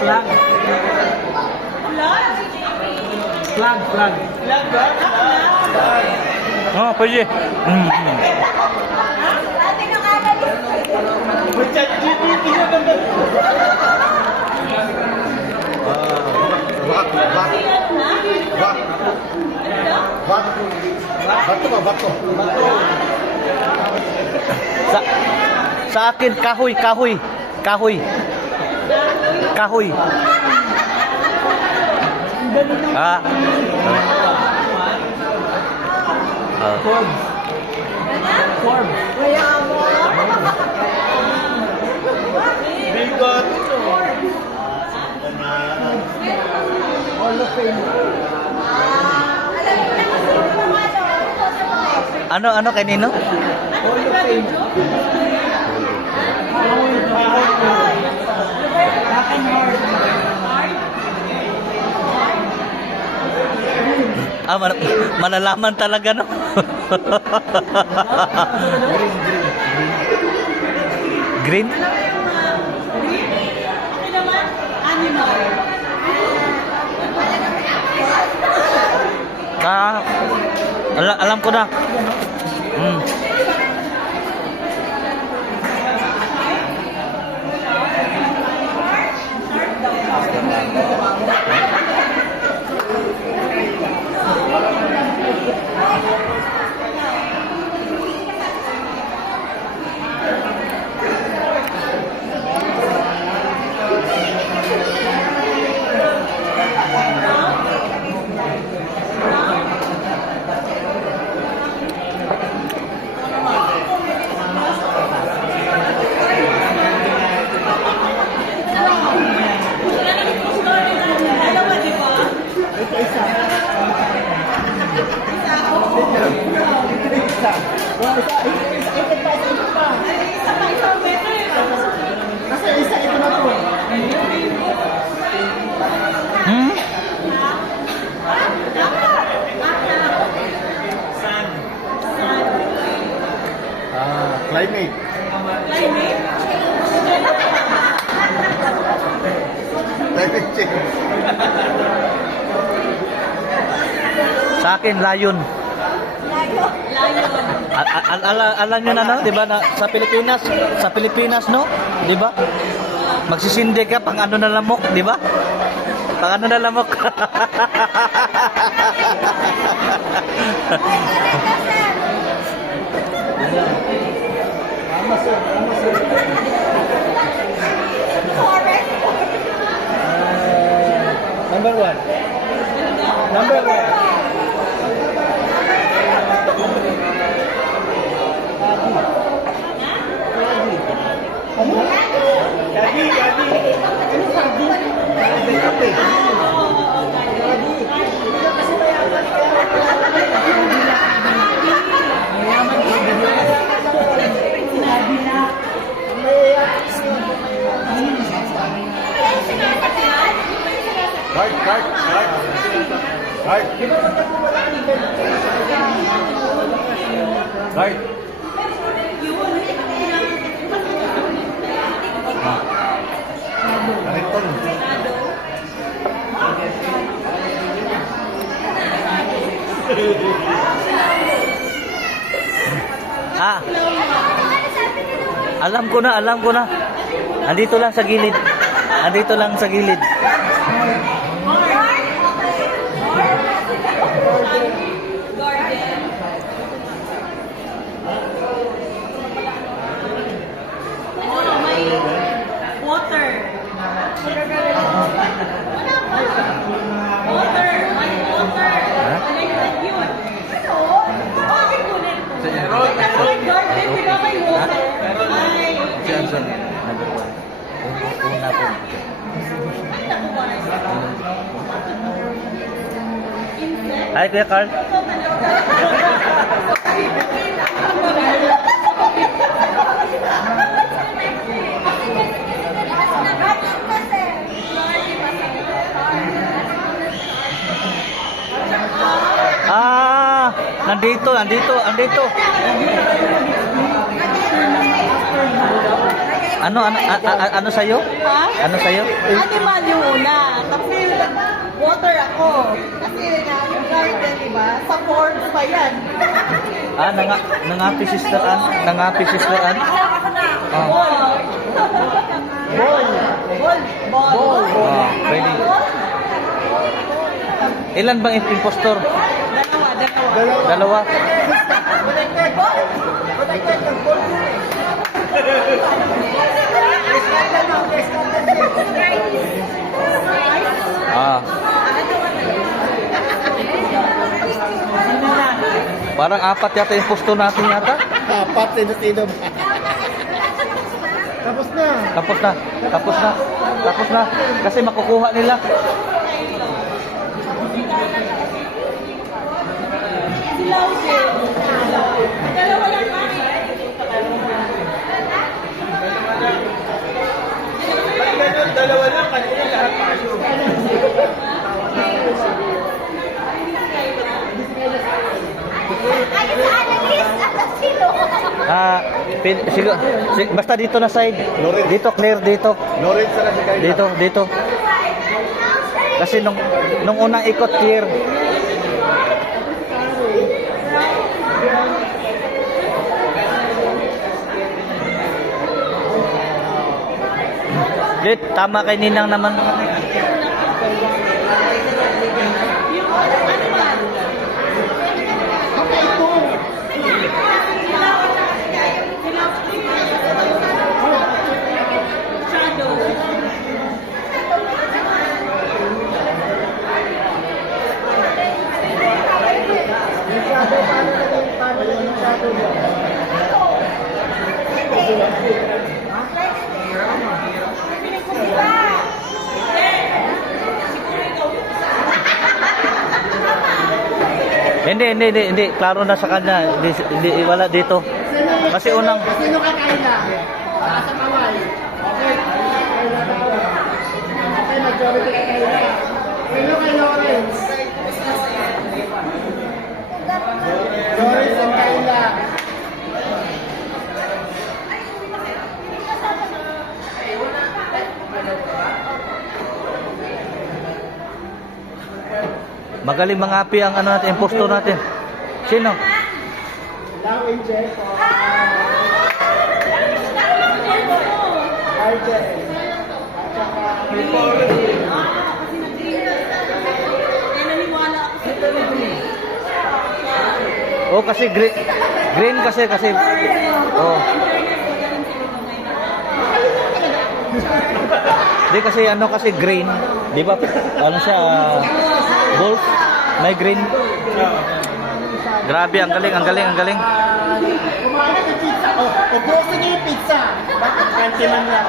Flag. Flag, flag. Oh, pwede. Sa akin, kahoy. Ah. Forbes. Forbes. Bigot. Hall of Fame. Ano kanino? Hall of Fame. Back and hard. Malalaman talaga, no? Green? Okay naman, animal. Alam ko na. Dalawa, di ba? Isa. Isa pa, isang better. Kasi isa ito na to. Climate. Climate? Climate change. Sa akin, lion. Alam nyo na, no? Diba, sa Pilipinas, no? Diba? Magsisindi ka, pang ano na lamok, diba? Pang ano na lamok. Number one. Number one. Right. Alam ko na. Andito lang sa gilid. Water. Hi, Kuya Carl. Nandito. Ano sa'yo? Ha? Ano sa'yo? Animal yung una. Kasi water ako. Kasi yung garden, diba? Sa Forbes pa yan. Nangapi sister Ann. Nangapi sister Ann. Ah. Ball. Ball. Pwede. Ilan bang impostor? Dalawa. Ah. Parang apat yata yung impostor natin yata. Apat, sino-sino ba? Tapos na. Tapos na. Kasi makukuha nila. Dalawa lang kami. Dalawa lang, kanina lahat tayo. Basta dito na side. Dito clear dito. Lawrence na si Kayla. Dito. Kasi nung unang ikot clear. Dit, tama kay Ninang naman. Hindi. Klaro na sa kanya. Hindi, wala dito. Kasi unang... Sino ka Kayla? Taas ang kamay. Okay. Kayla daw. Okay, majority kay Kayla. Sino kay Lawrence? Lawrence and Kayla. Magaling mangapi ang ano natin, impostor natin. Sino? Lang and Jeff. RJ. At saka Oh, kasi green kasi. Oh. Di kasi kasi green, di ba? Ano siya, golf, may green. Grabe, ang galing. kumain ka ng pizza. Oh, ubusin niyo yung pizza. Bakit? Kanti man lang.